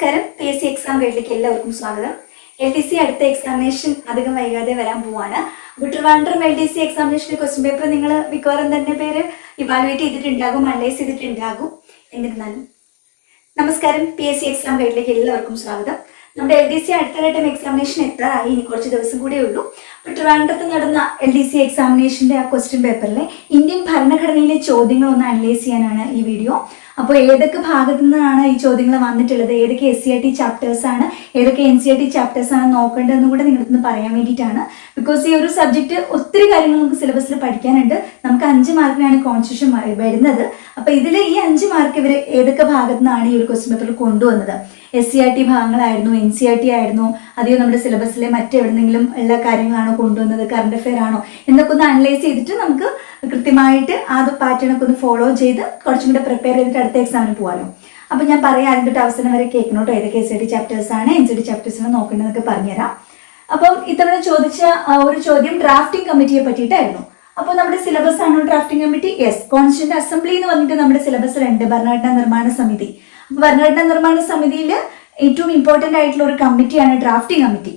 നമസ്കാരം. PSC exam ഗൈഡിലേക്ക് എല്ലാവർക്കും സ്വാഗതം. LDC അടുത്ത എക്സാമിനേഷൻ അധികം വൈകാതെ വരാൻ പോവാണ്. ട്രിവാൻഡ്രം LDC എക്സാമിനേഷന്റെ ക്വസ്റ്റ്യൻ പേപ്പർ നിങ്ങൾ മിക്കവാറും തന്നെ പേര് ഇവാലുവേറ്റ് ചെയ്തിട്ടുണ്ടാകും, അനലൈസ് ചെയ്തിട്ടുണ്ടാകും. എന്നിരുന്നാലും നമസ്കാരം. PSC എക്സാം ഗൈഡിലേക്ക് എല്ലാവർക്കും സ്വാഗതം. നമ്മുടെ LDC അടുത്ത ഘട്ടം എക്സാമിനേഷൻ എത്താറായി, ഇനി കുറച്ച് ദിവസം കൂടെ ഉള്ളൂ. അപ്പോൾ ട്രിവാൻഡ്രത്ത് നടന്ന LDC എക്സാമിനേഷന്റെ ആ ക്വസ്റ്റ്യൻ പേപ്പറിലെ ഇന്ത്യൻ ഭരണഘടനയിലെ ചോദ്യങ്ങൾ ഒന്ന് അനലൈസ് ചെയ്യാനാണ് ഈ വീഡിയോ. അപ്പോൾ ഏതൊക്കെ ഭാഗത്തു നിന്നാണ് ഈ ചോദ്യങ്ങൾ വന്നിട്ടുള്ളത്, ഏതൊക്കെ SCERT ചാപ്റ്റേഴ്സ് ആണ്, ഏതൊക്കെ NCERT ചാപ്റ്റേഴ്സ് ആണ് നോക്കേണ്ടതെന്ന് കൂടെ നിങ്ങളടുത്ത് പറയാൻ വേണ്ടിയിട്ടാണ്. ബിക്കോസ് ഈ ഒരു സബ്ജക്റ്റ് ഒത്തിരി കാര്യങ്ങൾ നമുക്ക് സിലബസിൽ പഠിക്കാനുണ്ട്. നമുക്ക് 5 മാർക്കിനാണ് കോൺസ്റ്റിറ്റ്യൂഷൻ വരുന്നത്. അപ്പോൾ ഇതിൽ ഈ 5 മാർക്ക് ഇവർ ഏതൊക്കെ ഭാഗത്തു നിന്നാണ് ഈ ഒരു ക്വസ്റ്റ്യൻ പേപ്പറിൽ കൊണ്ടുവന്നത്, SCERT ഭാഗങ്ങളായിരുന്നു, NCERT ആയിരുന്നു, അതെയോ നമ്മുടെ സിലബസിലെ മറ്റെവിടെന്നെങ്കിലും ഉള്ള കാര്യങ്ങളാണോ കൊണ്ടുവന്നത്, കറണ്ട് അഫെയർ ആണോ എന്നൊക്കെ ഒന്ന് അനലൈസ് ചെയ്തിട്ട് നമുക്ക് കൃത്യമായിട്ട് ആ പാറ്റേൺ ഒക്കെ ഒന്ന് ഫോളോ ചെയ്ത് കുറച്ചും കൂടെ പ്രിപ്പയർ ചെയ്തിട്ട് അടുത്ത എക്സാമിന് പോകാമല്ലോ. അപ്പോൾ ഞാൻ പറയാം, അതിൻ്റെ തൊട്ട് അവസാനം വരെ കേൾക്കണോട്ടോ, ഏതൊക്കെ SCERT ചാപ്റ്റേഴ്സ് ആണ്, NCERT ചാപ്റ്റേഴ്സ് ആണ് നോക്കേണ്ടതൊക്കെ പറഞ്ഞുതരാം. അപ്പം ഇത്തവണ ചോദിച്ച ഒരു ചോദ്യം ഡ്രാഫ്റ്റിംഗ് കമ്മിറ്റിയെ പറ്റിയിട്ടായിരുന്നു. അപ്പോൾ നമ്മുടെ സിലബസ് ആണോ drafting committee? Yes. Constituent assembly എന്ന് പറഞ്ഞിട്ട് നമ്മുടെ സിലബസിലുണ്ട് ഭരണഘടനാ നിർമ്മാണ സമിതി. അപ്പോൾ ഭരണഘടനാ നിർമ്മാണ സമിതിയിൽ ഏറ്റവും ഇമ്പോർട്ടൻ്റ് ആയിട്ടുള്ള ഒരു കമ്മിറ്റിയാണ് ഡ്രാഫ്റ്റിംഗ് കമ്മിറ്റി.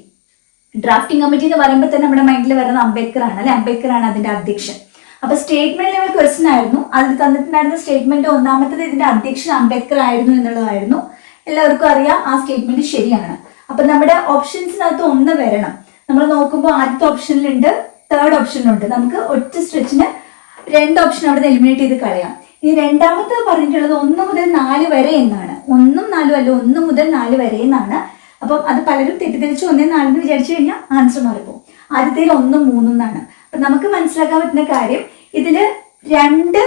ഡ്രാഫ്റ്റിംഗ് കമ്മിറ്റി എന്ന് പറയുമ്പോൾ തന്നെ നമ്മുടെ മൈൻഡിൽ വരുന്ന അംബേദ്കർ ആണ്, അല്ലെ? അംബേദ്കർ ആണ് അതിന്റെ അധ്യക്ഷൻ. അപ്പൊ സ്റ്റേറ്റ്മെന്റ് ലെവൽ ക്വസ്റ്റ്യൻ ആയിരുന്നു. അതിൽ തന്നിട്ടുണ്ടായിരുന്ന സ്റ്റേറ്റ്മെന്റ് ഒന്നാമത്തത് ഇതിന്റെ അധ്യക്ഷൻ അംബേദ്കർ ആയിരുന്നു എന്നുള്ളതായിരുന്നു. എല്ലാവർക്കും അറിയാം ആ സ്റ്റേറ്റ്മെന്റ് ശരിയാണ്. അപ്പൊ നമ്മുടെ ഓപ്ഷൻസിനകത്ത് ഒന്ന് വരണം. നമ്മൾ നോക്കുമ്പോൾ ആദ്യത്തെ ഓപ്ഷനിലുണ്ട്, തേർഡ് ഓപ്ഷനിലുണ്ട്. നമുക്ക് ഒറ്റ സ്ട്രെച്ചിന് 2 ഓപ്ഷൻ അവിടെ എലിമിനേറ്റ് ചെയ്ത് കളയാം. ഇനി രണ്ടാമത്തെ പറഞ്ഞിട്ടുള്ളത് 1 മുതൽ 4 വരെ എന്നാണ്. 1ഉം 4ഉം അല്ല, 1 മുതൽ 4 വരെ എന്നാണ്. അപ്പം അത് പലരും തെറ്റിദ്ധരിച്ച് 1, 4 എന്ന് വിചാരിച്ചു കഴിഞ്ഞാൽ ആൻസർ മാറിപ്പോകും. ആദ്യത്തേൽ 1, 3 എന്നാണ്. അപ്പൊ നമുക്ക് മനസ്സിലാക്കാൻ പറ്റുന്ന കാര്യം, ഇതില് 2,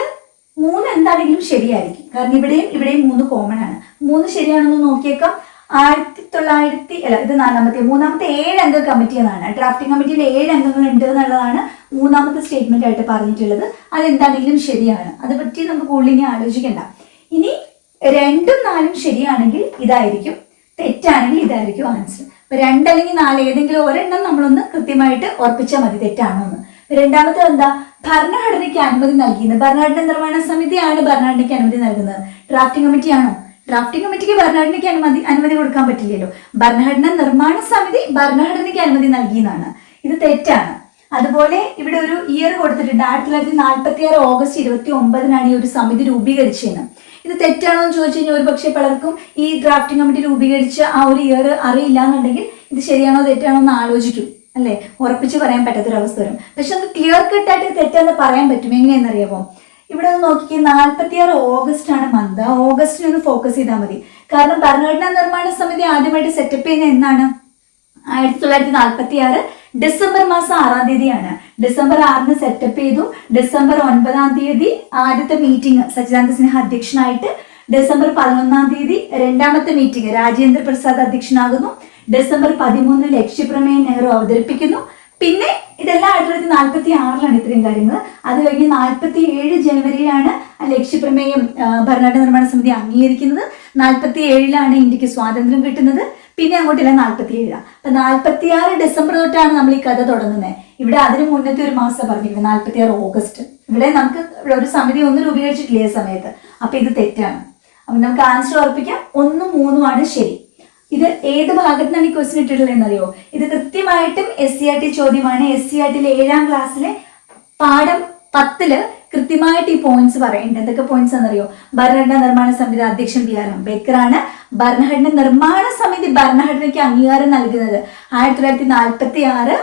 3 എന്താണെങ്കിലും ശരിയായിരിക്കും. കാരണം ഇവിടെയും 3 കോമൺ ആണ്. 3 ശരിയാണെന്ന് നോക്കിയേക്കാം. 1900 അല്ല, ഇത് മൂന്നാമത്തെ 7 അംഗ കമ്മിറ്റി എന്നാണ്. ഡ്രാഫ്റ്റിംഗ് കമ്മിറ്റിയിൽ 7 അംഗങ്ങൾ ഉണ്ട് എന്നുള്ളതാണ് മൂന്നാമത്തെ സ്റ്റേറ്റ്മെന്റ് ആയിട്ട് പറഞ്ഞിട്ടുള്ളത്. അതെന്താണെങ്കിലും ശരിയാണ്. അത് പറ്റി നമുക്ക് കൂടുതൽ ഇനി ആലോചിക്കണ്ട. ഇനി 2ഉം 4ഉം ശരിയാണെങ്കിൽ ഇതായിരിക്കും, തെറ്റാണെങ്കിൽ ഇതായിരിക്കും ആൻസർ. അപ്പൊ 2 അല്ലെങ്കിൽ 4 ഏതെങ്കിലും ഒരെണ്ണം നമ്മളൊന്ന് കൃത്യമായിട്ട് ഉറപ്പിച്ചാൽ മതി തെറ്റാണോ എന്ന്. രണ്ടാമത്തെ എന്താ? ഭരണഘടനയ്ക്ക് അനുമതി നൽകിയത്. ഭരണഘടനാ നിർമ്മാണ സമിതിയാണ് ഭരണഘടനയ്ക്ക് അനുമതി നൽകുന്നത്. ഡ്രാഫ്റ്റിംഗ് കമ്മിറ്റി ആണോ? ഡ്രാഫ്റ്റിംഗ് കമ്മിറ്റിക്ക് ഭരണഘടനയ്ക്ക് അനുമതി കൊടുക്കാൻ പറ്റില്ലല്ലോ. ഭരണഘടനാ നിർമ്മാണ സമിതി ഭരണഘടനയ്ക്ക് അനുമതി നൽകിയെന്നാണ്. ഇത് തെറ്റാണ്. അതുപോലെ ഇവിടെ ഒരു ഇയർ കൊടുത്തിട്ടുണ്ട്, 1946 ഓഗസ്റ്റ് 29 ഈ ഒരു സമിതി രൂപീകരിച്ചതെന്ന്. ഇത് തെറ്റാണോ എന്ന് ചോദിച്ചു കഴിഞ്ഞാൽ ഒരു പക്ഷേ പലർക്കും ഈ ഡ്രാഫ്റ്റിംഗ് കമ്മിറ്റി രൂപീകരിച്ച ആ ഒരു ഇയർ അറിയില്ല എന്നുണ്ടെങ്കിൽ ഇത് ശരിയാണോ തെറ്റാണോ എന്ന് ആലോചിക്കും, അല്ലേ? ഉറപ്പിച്ച് പറയാൻ പറ്റാത്തൊരവസ്ഥ വരും. പക്ഷെ നമുക്ക് ക്ലിയർ കട്ടായിട്ട് തെറ്റാന്ന് പറയാൻ പറ്റും. എങ്ങനെയെന്നറിയാമോ? ഇവിടെ ഒന്ന് നോക്കിക്കേ, 46 ഓഗസ്റ്റ് ആണ് മന്ത്. ആ ഓഗസ്റ്റിനെ ഒന്ന് ഫോക്കസ് ചെയ്താൽ മതി. കാരണം ഭരണഘടനാ നിർമ്മാണ സമിതി ആദ്യമായിട്ട് സെറ്റപ്പ് ചെയ്യുന്ന എന്നാണ്? 1946 ഡിസംബർ മാസം 6-ാം തീയതിയാണ്. ഡിസംബർ 6-ന് സെറ്റപ്പ് ചെയ്തു. ഡിസംബർ 9-ാം തീയതി ആദ്യത്തെ മീറ്റിംഗ് സച്ചിദാനന്ദ സിൻഹ അധ്യക്ഷനായിട്ട്. ഡിസംബർ 11-ാം തീയതി രണ്ടാമത്തെ മീറ്റിംഗ് രാജേന്ദ്ര പ്രസാദ് അധ്യക്ഷനാകുന്നു. ഡിസംബർ 13-ന് ലക്ഷ്യപ്രമേയം നെഹ്റു അവതരിപ്പിക്കുന്നു. പിന്നെ ഇതെല്ലാം 1946-ലാണ് ഇത്രയും കാര്യങ്ങൾ. അത് കഴിഞ്ഞ് 47 ജനുവരിയിലാണ് ലക്ഷ്യപ്രമേയം ഭരണഘടനാ നിർമ്മാണ സമിതി അംഗീകരിക്കുന്നത്. 47-ലാണ് ഇന്ത്യക്ക് സ്വാതന്ത്ര്യം കിട്ടുന്നത്. പിന്നെ അങ്ങോട്ടില്ല 47. അപ്പൊ 46 ഡിസംബർ തൊട്ടാണ് നമ്മൾ ഈ കഥ തുടങ്ങുന്നത്. ഇവിടെ അതിന് മുന്നത്തെ ഒരു മാസം പറഞ്ഞിരിക്കുന്നത് 46 ഓഗസ്റ്റ്. ഇവിടെ നമുക്ക് ഒരു സമിതി ഒന്നും രൂപീകരിച്ചിട്ടില്ല ഈ സമയത്ത്. അപ്പൊ ഇത് തെറ്റാണ്. അപ്പൊ നമുക്ക് ആൻസർ ഉറപ്പിക്കാം, 1ഉം 3ഉം ആണ് ശരി. ഇത് ഏത് ഭാഗത്തുനിന്നാണ് ഈ ക്വസ്റ്റ്യൻ ഇട്ടിട്ടുള്ളത് എന്നറിയോ? ഇത് കൃത്യമായിട്ടും SCERT ചോദ്യമാണ്. SCERTയിലെ 7-ാം ക്ലാസ്സിലെ പാഠം 10-ല് കൃത്യമായിട്ട് ഈ പോയിന്റ്സ് പറയുന്നുണ്ട്. എന്തൊക്കെ പോയിന്റ്സ് എന്നറിയോ? ഭരണഘടനാ നിർമ്മാണ സമിതി അധ്യക്ഷൻ BR അംബേദ്കർ ആണ്. ഭരണഘടനാ നിർമ്മാണ സമിതി ഭരണഘടനയ്ക്ക് അംഗീകാരം നൽകുന്നത് 1946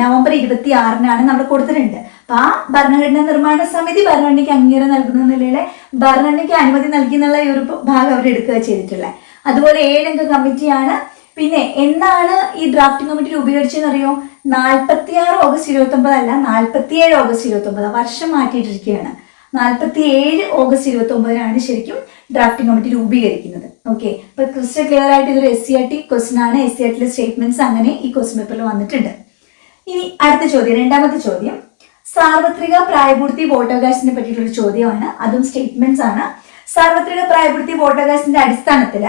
നവംബർ 26-നാണ് നമ്മൾ കൊടുത്തിട്ടുണ്ട്. അപ്പൊ ആ ഭരണഘടനാ നിർമ്മാണ സമിതി ഭരണഘടനയ്ക്ക് അംഗീകാരം നൽകുന്ന നിലയിലെ ഭരണഘടനയ്ക്ക് അനുമതി നൽകി എന്നുള്ള ഈ ഒരു ഭാഗം അവർ എടുക്കുക ചെയ്തിട്ടുള്ളത്. അതുപോലെ 7 അംഗ കമ്മിറ്റിയാണ്. പിന്നെ എന്നാണ് ഈ ഡ്രാഫ്റ്റിംഗ് കമ്മിറ്റി രൂപീകരിച്ചതെന്നറിയോ? 46 ഓഗസ്റ്റ് 29 അല്ല, 47 ഓഗസ്റ്റ് 29. വർഷം മാറ്റിയിട്ടിരിക്കുകയാണ്. 47 ഓഗസ്റ്റ് 29-നാണ് ശരിക്കും ഡ്രാഫ്റ്റിംഗ് കമ്മിറ്റി രൂപീകരിക്കുന്നത്. ഓക്കെ, അപ്പൊ ക്രിസ്റ്റൽ ക്ലിയർ ആയിട്ട് ഇതൊരു SCERT ക്വസ്റ്റ്യൻ ആണ്. SCERTയിലെ സ്റ്റേറ്റ്മെന്റ്സ് അങ്ങനെ ഈ ക്വസ്റ്റ്യൻ പേപ്പറിൽ വന്നിട്ടുണ്ട്. ഇനി അടുത്ത ചോദ്യം, രണ്ടാമത്തെ ചോദ്യം, സാർവത്രിക പ്രായപൂർത്തി വോട്ടവകാശത്തിനെ പറ്റിയിട്ടുള്ള ചോദ്യമാണ്. അതും സ്റ്റേറ്റ്മെന്റ്സ് ആണ്. സാർവത്രിക പ്രായപൂർത്തി വോട്ടവകാശത്തിന്റെ അടിസ്ഥാനത്തിൽ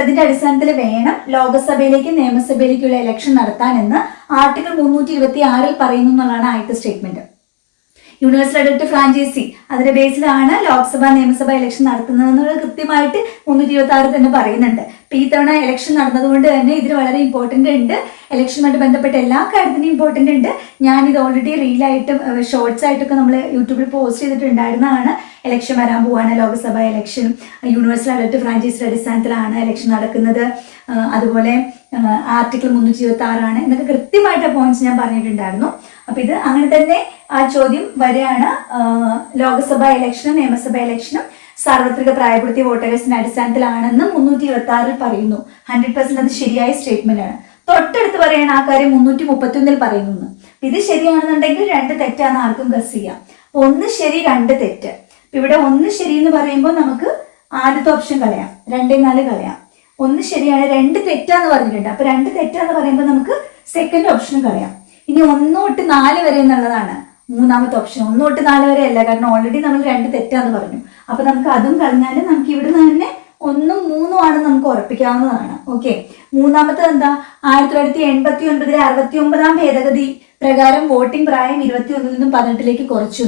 അതിന്റെ അടിസ്ഥാനത്തിൽ വേണം ലോകസഭയിലേക്കും നിയമസഭയിലേക്കുള്ള ഇലക്ഷൻ നടത്താനെന്ന് ആർട്ടിക്കിൾ 326-ൽ പറയുന്നു എന്നുള്ളതാണ് ആദ്യത്തെ സ്റ്റേറ്റ്മെന്റ്. യൂണിവേഴ്സൽ അഡൽട്ട് ഫ്രാഞ്ചൈസി അതിന്റെ ബേസിലാണ് ലോക്സഭ നിയമസഭ ഇലക്ഷൻ നടത്തുന്നതെന്നുള്ളത് കൃത്യമായിട്ട് 326 തന്നെ പറയുന്നുണ്ട്. ഇപ്പൊ ഈ തവണ ഇലക്ഷൻ നടന്നതുകൊണ്ട് തന്നെ ഇതിൽ വളരെ ഇമ്പോർട്ടന്റ് ഉണ്ട്. ഇലക്ഷനുമായിട്ട് ബന്ധപ്പെട്ട എല്ലാ കാര്യത്തിനും ഇമ്പോർട്ടന്റ് ഉണ്ട്. ഞാനിത് ഓൾറെഡി റീലായിട്ടും ഷോർട്സ് ആയിട്ടൊക്കെ നമ്മൾ യൂട്യൂബിൽ പോസ്റ്റ് ചെയ്തിട്ടുണ്ടായിരുന്നതാണ്. ഇലക്ഷൻ വരാൻ പോവാണ്, ലോക്സഭ ഇലക്ഷൻ യൂണിവേഴ്സൽ അഡൽട്ട് ഫ്രാഞ്ചൈസിയുടെ അടിസ്ഥാനത്തിലാണ് ഇലക്ഷൻ നടക്കുന്നത്, അതുപോലെ ആർട്ടിക്കിൾ 326 എന്നൊക്കെ കൃത്യമായിട്ട് പോയിന്റ്സ് ഞാൻ പറഞ്ഞിട്ടുണ്ടായിരുന്നു. അപ്പൊ ഇത് അങ്ങനെ തന്നെ ആ ചോദ്യം വരെയാണ്. ലോക്സഭ ഇലക്ഷനും നിയമസഭ ഇലക്ഷനും സാർവത്രിക പ്രായപൂർത്തി വോട്ടേഴ്സിന്റെ അടിസ്ഥാനത്തിലാണെന്ന് 326 പറയുന്നു. 100% അത് ശരിയായ സ്റ്റേറ്റ്മെന്റ് ആണ്. തൊട്ടടുത്ത് പറയണ ആ കാര്യം 331 പറയുന്നു. ഇത് ശരിയാണെന്നുണ്ടെങ്കിൽ 2 തെറ്റാന്ന് ആർക്കും ഗസ് ചെയ്യാം. 1 ശരി 2 തെറ്റ്. ഇവിടെ 1 ശരി എന്ന് പറയുമ്പോൾ നമുക്ക് ആദ്യത്തെ ഓപ്ഷൻ കളയാം, 2, 4 കളയാം. 1 ശരിയാണ്, 2 തെറ്റാന്ന് പറഞ്ഞിട്ടുണ്ട്. അപ്പൊ 2 തെറ്റാന്ന് പറയുമ്പോൾ നമുക്ക് സെക്കൻഡ് ഓപ്ഷൻ കളയാം. ഇനി 1 തൊട്ട് 4 വരെ എന്നുള്ളതാണ് മൂന്നാമത്തെ ഓപ്ഷൻ. 1 തൊട്ട് 4 വരെ അല്ല, കാരണം ഓൾറെഡി നമ്മൾ 2 തെറ്റാന്ന് പറഞ്ഞു. അപ്പൊ നമുക്ക് അതും കളഞ്ഞാൽ നമുക്ക് ഇവിടുന്ന് തന്നെ 1ഉം 3ഉം ആണ് നമുക്ക് ഉറപ്പിക്കാവുന്നതാണ്. ഓക്കെ, മൂന്നാമത്തത് എന്താ? 1989 69 ഭേദഗതി പ്രകാരം വോട്ടിംഗ് പ്രായം 21 നിന്നും 18 കുറച്ചു.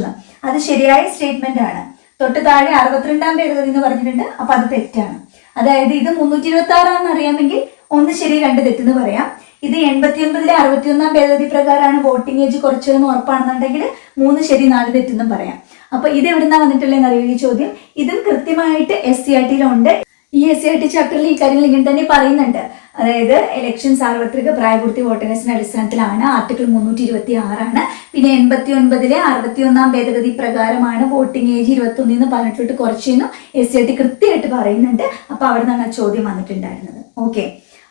അത് ശരിയായ സ്റ്റേറ്റ്മെന്റ് ആണ്. തൊട്ട് താഴെ 62 ഭേദഗതി എന്ന് പറഞ്ഞിട്ടുണ്ട്. അപ്പൊ അത് തെറ്റാണ്. അതായത് ഇത് 326 അറിയാമെങ്കിൽ 1 ശരി 2 തെറ്റെന്ന് പറയാം. ഇത് 89 61 ഭേദഗതി പ്രകാരമാണ് വോട്ടിംഗ് ഏജ് കുറച്ചതെന്ന് ഉറപ്പാണെന്നുണ്ടെങ്കിൽ 3 ശരി 4 തെറ്റെന്നും പറയാം. അപ്പൊ ഇത് എവിടുന്നാ വന്നിട്ടുള്ളതെന്ന് അറിയുക ഈ ചോദ്യം. ഇതും കൃത്യമായിട്ട് SCRT-യിലുണ്ട്. ഈ SCRT ചാപ്റ്ററിൽ ഈ കാര്യങ്ങൾ ഇങ്ങനെ തന്നെ പറയുന്നുണ്ട്. അതായത് ഇലക്ഷൻ സാർവത്രിക പ്രായപൂർത്തി വോട്ടേഴ്സിന്റെ അടിസ്ഥാനത്തിലാണ്, ആർട്ടിക്കിൾ 326 പിന്നെ 89 61 ഭേദഗതി പ്രകാരമാണ് വോട്ടിംഗ് ഏജ് 21 നിന്ന് 18 കുറച്ചെന്നും SCRT കൃത്യമായിട്ട് പറയുന്നുണ്ട്. അപ്പൊ അവിടെ നിന്നാണ് ആ ചോദ്യം വന്നിട്ടുണ്ടായിരുന്നത്. ഓക്കെ,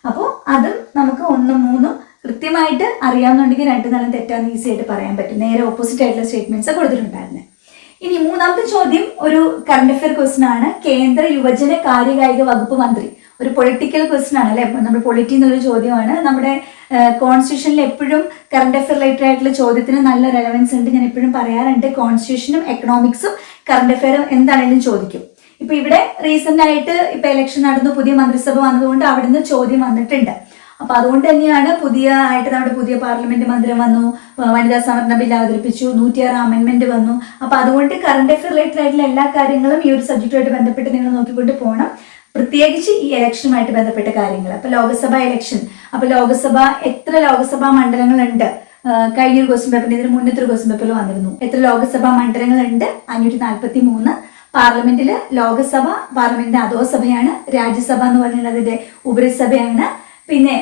അപ്പോൾ അതും നമുക്ക് 1ഉം 3ഉം കൃത്യമായിട്ട് അറിയാവുന്നുണ്ടെങ്കിൽ 2 4 തെറ്റാന്ന് ഈസി ആയിട്ട് പറയാൻ പറ്റും. നേരെ ഓപ്പോസിറ്റ് ആയിട്ടുള്ള സ്റ്റേറ്റ്മെന്റ്സ് കൊടുത്തിട്ടുണ്ടായിരുന്നത്. ഇനി മൂന്നാമത്തെ ചോദ്യം ഒരു കറണ്ട് അഫയർ ക്വസ്റ്റൻ ആണ്. കേന്ദ്ര യുവജന കാര്യകായിക വകുപ്പ് മന്ത്രി, ഒരു പൊളിറ്റിക്കൽ ക്വസ്റ്റൻ ആണ് അല്ലെ, നമ്മുടെ പൊളിറ്റി എന്നുള്ളൊരു ചോദ്യമാണ്. നമ്മുടെ കോൺസ്റ്റിറ്റ്യൂഷനിൽ എപ്പോഴും കറണ്ട് അഫയർ റിലേറ്റഡ് ആയിട്ടുള്ള ചോദ്യത്തിന് നല്ല റെലവൻസ് ഉണ്ട്. ഞാൻ എപ്പോഴും പറയാറുണ്ട്, കോൺസ്റ്റിറ്റ്യൂഷനും എക്കണോമിക്സും കറണ്ട് അഫയറും എന്താണെങ്കിലും ചോദിക്കും. ഇപ്പൊ ഇവിടെ റീസെന്റ് ആയിട്ട് ഇപ്പൊ ഇലക്ഷൻ നടന്നു, പുതിയ മന്ത്രിസഭ വന്നതുകൊണ്ട് അവിടുന്ന് ചോദ്യം വന്നിട്ടുണ്ട്. അപ്പൊ അതുകൊണ്ട് തന്നെയാണ് നമ്മുടെ പുതിയ പാർലമെന്റ് മന്ദിരം വന്നു, വനിതാ സംവരണ ബില്ല് അവതരിപ്പിച്ചു, 106 അമെന്റ്മെന്റ് വന്നു. അപ്പൊ അതുകൊണ്ട് കറണ്ട് അഫയർ റിലേറ്റഡ് ആയിട്ടുള്ള എല്ലാ കാര്യങ്ങളും ഈ ഒരു സബ്ജക്റ്റുമായിട്ട് ബന്ധപ്പെട്ട് നിങ്ങൾ നോക്കിക്കൊണ്ട് പോകണം. പ്രത്യേകിച്ച് ഈ ഇലക്ഷനുമായിട്ട് ബന്ധപ്പെട്ട കാര്യങ്ങൾ. അപ്പൊ ലോക്സഭ ഇലക്ഷൻ, അപ്പൊ ലോക്സഭ എത്ര ലോക്സഭാ മണ്ഡലങ്ങളുണ്ട്? കഴിഞ്ഞൊരു ക്വസ്റ്റ്യൻ പേപ്പറിന് ഇതിന് മുന്നത്തെ ഒരു ക്വസ്റ്റ്യൻ പേപ്പറിൽ വന്നിരുന്നു. എത്ര ലോക്സഭാ മണ്ഡലങ്ങളുണ്ട്? 543. പാർലമെന്റില് ലോക്സഭ പാർലമെന്റിന്റെ അധോസഭയാണ്, രാജ്യസഭ എന്ന് പറഞ്ഞാൽ അതിന്റെ ഉപരിസഭയാണ്. പിന്നെ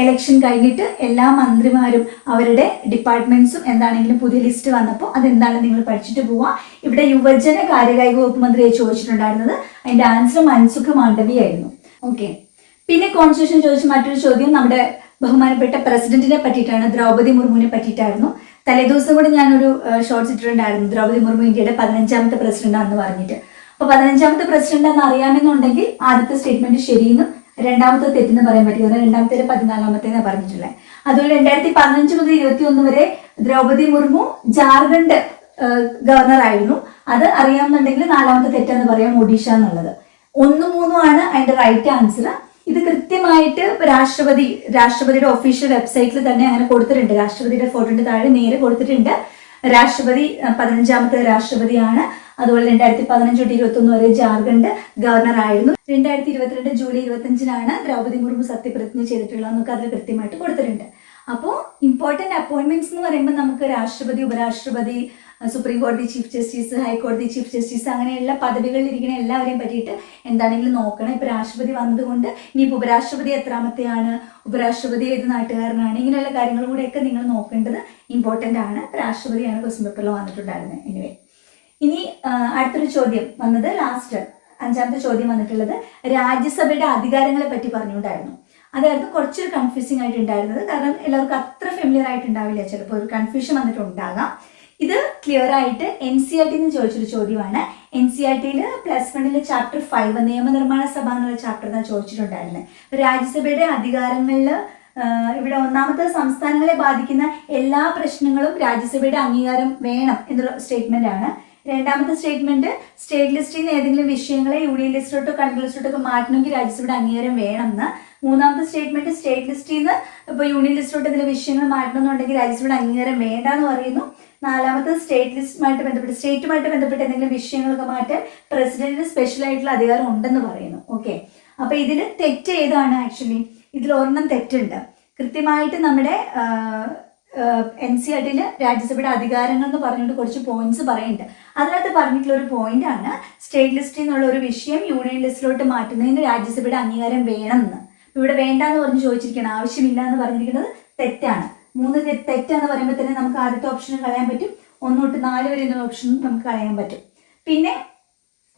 ഇലക്ഷൻ കഴിഞ്ഞിട്ട് എല്ലാ മന്ത്രിമാരും അവരുടെ ഡിപ്പാർട്ട്മെന്റ്സും എന്താണെങ്കിലും പുതിയ ലിസ്റ്റ് വന്നപ്പോൾ അതെന്താണെന്ന് നിങ്ങൾ പഠിച്ചിട്ട് പോവാം. ഇവിടെ യുവജന കാര്യകായിക വകുപ്പ് മന്ത്രിയെ ചോദിച്ചിട്ടുണ്ടായിരുന്നത്, അതിന്റെ ആൻസർ മൻസുഖ് മാണ്ഡവ്യ ആയിരുന്നു. ഓക്കെ, പിന്നെ കോൺസ്റ്റിറ്റ്യൂഷൻ ചോദിച്ച മറ്റൊരു ചോദ്യം നമ്മുടെ ബഹുമാനപ്പെട്ട പ്രസിഡന്റിനെ പറ്റിയിട്ടാണ്, ദ്രൗപദി മുർമുവിനെ പറ്റിയിട്ടായിരുന്നു. തലേദിവസം കൂടെ ഞാനൊരു ഷോർട്സ് ഇട്ടിട്ടുണ്ടായിരുന്നു, ദ്രൗപദി മുർമു ഇന്ത്യയുടെ 15ാമത്തെ പ്രസിഡന്റ് ആണെന്ന് പറഞ്ഞിട്ട്. അപ്പൊ 15ാമത്തെ പ്രസിഡന്റ് എന്ന് അറിയാമെന്നുണ്ടെങ്കിൽ ആദ്യത്തെ സ്റ്റേറ്റ്മെന്റ് ശരിയെന്നും രണ്ടാമത്തെ തെറ്റെന്ന് പറയാൻ പറ്റും. രണ്ടാമത്തെ 14ാമത്തേന്ന് പറഞ്ഞിട്ടുള്ളത്. അതുപോലെ 2015 മുതൽ 21 വരെ ദ്രൗപദി മുർമു ജാർഖണ്ഡ് ഗവർണർ ആയിരുന്നു. അത് അറിയാമെന്നുണ്ടെങ്കിൽ 4ാമത്തെ തെറ്റെന്ന് പറയാം, ഒഡീഷ എന്നുള്ളത്. 1, 3 ആണ് അതിന്റെ റൈറ്റ് ആൻസർ. ഇത് കൃത്യമായിട്ട് രാഷ്ട്രപതിയുടെ ഒഫീഷ്യൽ വെബ്സൈറ്റിൽ തന്നെ അങ്ങനെ കൊടുത്തിട്ടുണ്ട്. രാഷ്ട്രപതിയുടെ ഫോട്ടോന്റെ താഴെ നേരെ കൊടുത്തിട്ടുണ്ട്. രാഷ്ട്രപതി 15ാമത്തെ രാഷ്ട്രപതിയാണ്. അതുപോലെ 2015 തൊട്ട് 21 വരെ ജാർഖണ്ഡ് ഗവർണർ ആയിരുന്നു. 2022 ജൂലൈ 25 ദ്രൗപദി മുർമു സത്യപ്രതിജ്ഞ ചെയ്തിട്ടുള്ളത് നമുക്ക് അതിൽ കൃത്യമായിട്ട് കൊടുത്തിട്ടുണ്ട്. അപ്പോൾ ഇമ്പോർട്ടന്റ് അപ്പോയിന്റ്മെന്റ്സ് എന്ന് പറയുമ്പോൾ നമുക്ക് രാഷ്ട്രപതി, ഉപരാഷ്ട്രപതി, സുപ്രീം കോടതി ചീഫ് ജസ്റ്റിസ്, ഹൈക്കോടതി ചീഫ് ജസ്റ്റിസ്, അങ്ങനെയുള്ള പദവികളിൽ ഇരിക്കുന്ന എല്ലാവരെയും പറ്റിയിട്ട് എന്താണെങ്കിലും നോക്കണം. ഇപ്പൊ രാഷ്ട്രപതി വന്നതുകൊണ്ട് ഇനിയിപ്പോൾ ഉപരാഷ്ട്രപതി എത്രാമത്തെയാണ്, ഉപരാഷ്ട്രപതി ഏത് നാട്ടുകാരനാണ്, ഇങ്ങനെയുള്ള കാര്യങ്ങളും കൂടെയൊക്കെ നിങ്ങൾ നോക്കേണ്ടത് ഇമ്പോർട്ടന്റ് ആണ്. രാഷ്ട്രപതിയാണ് ക്വസ്റ്റ്യൻ പേപ്പറിൽ വന്നിട്ടുണ്ടായിരുന്നത്. എനിവേ, ഇനി അടുത്തൊരു ചോദ്യം വന്നത് ലാസ്റ്റ് 5ാമത്തെ ചോദ്യം വന്നിട്ടുള്ളത് രാജ്യസഭയുടെ അധികാരങ്ങളെ പറ്റി പറഞ്ഞുകൊണ്ടായിരുന്നു. അതായിരുന്നു കുറച്ചൊരു കൺഫ്യൂസിങ് ആയിട്ടുണ്ടായിരുന്നത്. കാരണം എല്ലാവർക്കും അത്ര ഫെമിലിയർ ആയിട്ടുണ്ടാവില്ല, ചിലപ്പോൾ ഒരു കൺഫ്യൂഷൻ വന്നിട്ടുണ്ടാകാം. ഇത് ക്ലിയർ ആയിട്ട് NCERT നിന്ന് ചോദിച്ചൊരു ചോദ്യമാണ്. NCERT-യിൽ +1 ചാപ്റ്റർ 5 നിയമനിർമ്മാണ സഭ എന്നുള്ള ചാപ്റ്ററിനാണ് ചോദിച്ചിട്ടുണ്ടായിരുന്നത്. രാജ്യസഭയുടെ അധികാരങ്ങളിൽ ഇവിടെ ഒന്നാമത്തെ സംസ്ഥാനങ്ങളെ ബാധിക്കുന്ന എല്ലാ പ്രശ്നങ്ങളും രാജ്യസഭയുടെ അംഗീകാരം വേണം എന്നൊരു സ്റ്റേറ്റ്മെന്റ് ആണ്. രണ്ടാമത്തെ സ്റ്റേറ്റ്മെന്റ്, സ്റ്റേറ്റ് ലിസ്റ്റിൽ നിന്ന് ഏതെങ്കിലും വിഷയങ്ങളെ യൂണിയൻ ലിസ്റ്റിലോട്ടോ കൺട്രോൾ ലിസ്റ്റിലോട്ടോ മാറ്റണമെങ്കിൽ രാജ്യസഭയുടെ അംഗീകാരം വേണമെന്ന്. മൂന്നാമത്തെ സ്റ്റേറ്റ്മെന്റ്, സ്റ്റേറ്റ് ലിസ്റ്റിൽ നിന്ന് ഇപ്പോൾ യൂണിയൻ ലിസ്റ്റിലോട്ട് എന്തെങ്കിലും വിഷയങ്ങൾ മാറ്റണമെന്നുണ്ടെങ്കിൽ രാജ്യസഭയുടെ അംഗീകാരം വേണ്ട എന്ന് പറയുന്നു. നാലാമത്തെ സ്റ്റേറ്റുമായിട്ട് ബന്ധപ്പെട്ട് എന്തെങ്കിലും വിഷയങ്ങളൊക്കെ മാറ്റാൻ പ്രസിഡന്റിന് സ്പെഷ്യൽ ആയിട്ടുള്ള അധികാരം ഉണ്ടെന്ന് പറയുന്നു. ഓക്കെ, അപ്പൊ ഇതിൽ തെറ്റ് ഏതാണ്? ആക്ച്വലി ഇതിൽ ഒരെണ്ണം തെറ്റുണ്ട്. കൃത്യമായിട്ട് നമ്മുടെ NCERT രാജ്യസഭയുടെ അധികാരങ്ങൾ എന്ന് പറഞ്ഞുകൊണ്ട് കുറച്ച് പോയിന്റ്സ് പറയുന്നുണ്ട്. അതിനകത്ത് പറഞ്ഞിട്ടുള്ള ഒരു പോയിന്റ് ആണ് സ്റ്റേറ്റ് ലിസ്റ്റിൽ നിന്നുള്ള ഒരു വിഷയം യൂണിയൻ ലിസ്റ്റിലോട്ട് മാറ്റുന്നതിന് രാജ്യസഭയുടെ അംഗീകാരം വേണമെന്ന്. ഇവിടെ വേണ്ട എന്ന് പറഞ്ഞ് ചോദിച്ചിരിക്കണം, ആവശ്യമില്ല എന്ന് പറഞ്ഞിരിക്കുന്നത് തെറ്റാണ്. 3 തെറ്റാന്ന് പറയുമ്പോൾ തന്നെ നമുക്ക് ആദ്യത്തെ ഓപ്ഷനും കളയാൻ പറ്റും, 1 തൊട്ട് 4 വരെ എന്ന ഓപ്ഷനും നമുക്ക് കളയാൻ പറ്റും. പിന്നെ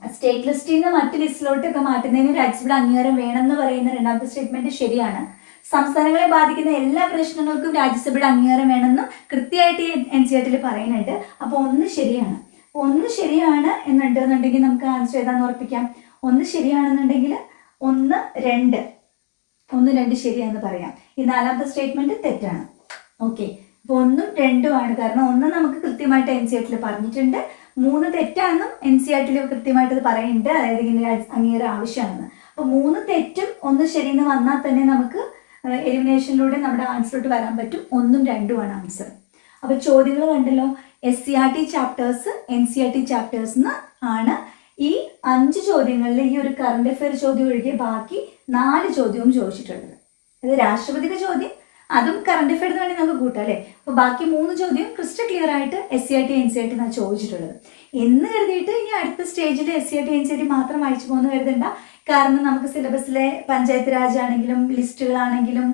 സ്റ്റേറ്റ് ലിസ്റ്റിൽ നിന്ന് മറ്റ് ലിസ്റ്റിലോട്ടൊക്കെ മാറ്റുന്നതിന് രാജ്യസഭയുടെ അംഗീകാരം വേണമെന്ന് പറയുന്ന രണ്ടാമത്തെ സ്റ്റേറ്റ്മെന്റ് ശരിയാണ്. സംസ്ഥാനങ്ങളെ ബാധിക്കുന്ന എല്ലാ പ്രശ്നങ്ങൾക്കും രാജ്യസഭയുടെ അംഗീകാരം വേണമെന്ന് കൃത്യമായിട്ട് NCERT പറയുന്നുണ്ട്. അപ്പോൾ 1 ശരിയാണ്. 1 ശരിയാണ് എന്നുണ്ടെന്നുണ്ടെങ്കിൽ നമുക്ക് ആൻസർ ഏതാന്ന് ഉറപ്പിക്കാം. 1 ശരിയാണെന്നുണ്ടെങ്കിൽ 1, 2 ശരിയാണെന്ന് പറയാം. ഈ നാലാമത്തെ സ്റ്റേറ്റ്മെന്റ് തെറ്റാണ്. ഓക്കെ, അപ്പോൾ 1ഉം 2ഉം ആണ്. കാരണം 1 നമുക്ക് കൃത്യമായിട്ട് NCERT പറഞ്ഞിട്ടുണ്ട്, 3 തെറ്റാണെന്നും NCERT കൃത്യമായിട്ട് അത് പറയുന്നുണ്ട്, അതായത് ഇങ്ങനെ അംഗീകാരം ആവശ്യമാണെന്ന്. അപ്പോൾ 3 തെറ്റും 1 ശരിയെന്ന് വന്നാൽ തന്നെ നമുക്ക് എലിമിനേഷനിലൂടെ നമ്മുടെ ആൻസറിലോട്ട് വരാൻ പറ്റും. 1ഉം 2ഉം ആണ് ആൻസർ. അപ്പോൾ ചോദ്യങ്ങൾ കണ്ടല്ലോ, SCERT ചാപ്റ്റേഴ്സ്, NCERT ചാപ്റ്റേഴ്സ് ആണ് ഈ 5 ചോദ്യങ്ങളിൽ ഈ ഒരു കറണ്ട് അഫെയർ ചോദ്യം ഒഴികെ ബാക്കി 4 ചോദ്യവും ചോദിച്ചിട്ടുള്ളത്. അത് രാഷ്ട്രപതിയുടെ ചോദ്യം, അതും കറണ്ട് അഫെയർ വേണമെങ്കിൽ നമുക്ക് കൂട്ടാം അല്ലേ. അപ്പോൾ ബാക്കി 3 ചോദ്യം ക്രിസ്റ്റൽ ക്ലിയർ ആയിട്ട് SCERT NCERT എന്നാണ് ചോദിച്ചിട്ടുള്ളത്. എന്ന് കരുതിയിട്ട് ഇനി അടുത്ത സ്റ്റേജിൽ SCERT NCERT മാത്രം വായിച്ചു പോകുന്നു കരുതണ്ട. കാരണം നമുക്ക് സിലബസിലെ പഞ്ചായത്ത് രാജ് ആണെങ്കിലും ലിസ്റ്റുകളാണെങ്കിലും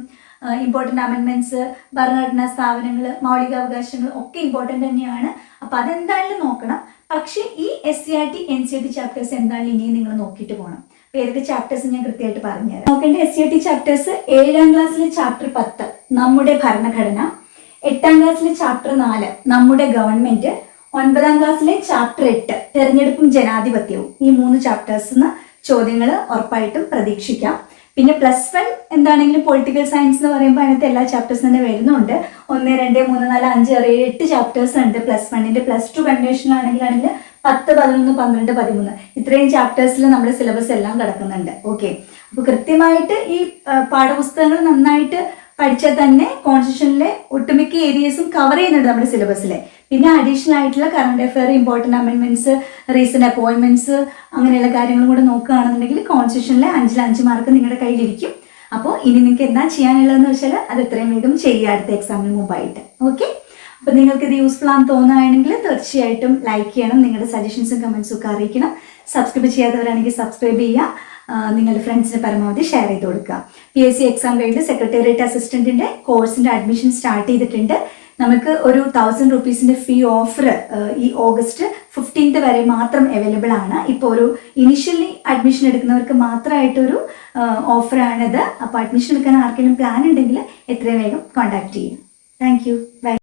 ഇമ്പോർട്ടൻ്റ് അമെൻമെൻറ്റ്സ്, ഭരണഘടനാ സ്ഥാപനങ്ങൾ, മൗലികാവകാശങ്ങൾ ഒക്കെ ഇമ്പോർട്ടൻ്റ് തന്നെയാണ്. അപ്പോൾ അതെന്തായാലും നോക്കണം. പക്ഷേ ഈ SCERT NCERT ചാപ്റ്റേഴ്സ് എന്തായാലും ഇനിയും നിങ്ങൾ നോക്കിയിട്ട് പോകണം. അപ്പോൾ ഏതൊക്കെ ചാപ്റ്റേഴ്സ് ഞാൻ കൃത്യമായിട്ട് പറഞ്ഞുതരാം. നോക്കേണ്ട SCERT ചാപ്റ്റേഴ്സ് 7ാം ക്ലാസ്സിലെ ചാപ്റ്റർ 10 നമ്മുടെ ഭരണഘടന, 8ാം ക്ലാസ്സിലെ ചാപ്റ്റർ 4 നമ്മുടെ ഗവൺമെന്റ്, 9ാം ക്ലാസ്സിലെ ചാപ്റ്റർ 8 തെരഞ്ഞെടുപ്പും ജനാധിപത്യവും. ഈ 3 ചാപ്റ്റേഴ്സിന് ചോദ്യങ്ങൾ ഉറപ്പായിട്ടും പ്രതീക്ഷിക്കാം. പിന്നെ +1 എന്താണെങ്കിലും പൊളിറ്റിക്കൽ സയൻസ് എന്ന് പറയുമ്പോൾ അതിനകത്ത് എല്ലാ ചാപ്റ്റേഴ്സ് തന്നെ വരുന്നുണ്ട്. 1, 2, 3, 4, 5, 6, 8 ചാപ്റ്റേഴ്സ് ഉണ്ട്. +1ന്റെ +2 കൺവേഷൻ ആണെങ്കിൽ 10, 11, 12, 13 ഇത്രയും ചാപ്റ്റേഴ്സിൽ നമ്മുടെ സിലബസ് എല്ലാം കിടക്കുന്നുണ്ട്. ഓക്കെ, അപ്പോൾ കൃത്യമായിട്ട് ഈ പാഠപുസ്തകങ്ങൾ നന്നായിട്ട് പഠിച്ചാൽ തന്നെ കോൺസ്റ്റിറ്റ്യൂഷനിലെ ഒട്ടുമിക്ക ഏരിയസും കവർ ചെയ്യുന്നുണ്ട് നമ്മുടെ സിലബസിലെ. പിന്നെ അഡീഷണൽ ആയിട്ടുള്ള current affair, important amendments, recent appointments, അങ്ങനെയുള്ള കാര്യങ്ങളും കൂടെ നോക്കുകയാണെന്നുണ്ടെങ്കിൽ കോൺസ്റ്റിറ്റ്യൂഷനിലെ 5-ൽ 5 മാർക്ക് നിങ്ങളുടെ കയ്യിലിരിക്കും. അപ്പോൾ ഇനി നിങ്ങൾക്ക് എന്താ ചെയ്യാനുള്ളതെന്ന് വെച്ചാൽ അത് എത്രയും വേഗം ചെയ്യുക അടുത്ത എക്സാമിന് മുമ്പായിട്ട്. ഓക്കെ, അപ്പോൾ നിങ്ങൾക്ക് ഇത് യൂസ്ഫുൾ ആണെന്ന് തോന്നുകയാണെങ്കിൽ തീർച്ചയായിട്ടും ലൈക്ക് ചെയ്യണം, നിങ്ങളുടെ സജഷൻസും കമൻസും ഒക്കെ അറിയിക്കണം. സബ്സ്ക്രൈബ് ചെയ്യാത്തവരാണെങ്കിൽ സബ്സ്ക്രൈബ് ചെയ്യുക, നിങ്ങളുടെ ഫ്രണ്ട്സിന് പരമാവധി ഷെയർ ചെയ്ത് കൊടുക്കുക. PSC എക്സാം കഴിഞ്ഞ് സെക്രട്ടേറിയറ്റ് അസിസ്റ്റന്റിന്റെ കോഴ്സിന്റെ അഡ്മിഷൻ സ്റ്റാർട്ട് ചെയ്തിട്ടുണ്ട്. നമുക്ക് ഒരു 1000 rupees ഫീ ഓഫർ ഈ ഓഗസ്റ്റ് 15th വരെ മാത്രം അവൈലബിൾ ആണ്. ഇപ്പോൾ ഒരു ഇനിഷ്യലി അഡ്മിഷൻ എടുക്കുന്നവർക്ക് മാത്രമായിട്ടൊരു ഓഫറാണിത്. അപ്പോൾ അഡ്മിഷൻ എടുക്കാൻ ആർക്കെങ്കിലും പ്ലാൻ ഉണ്ടെങ്കിൽ എത്രയും വേഗം കോൺടാക്ട് ചെയ്യും. Thank you, by.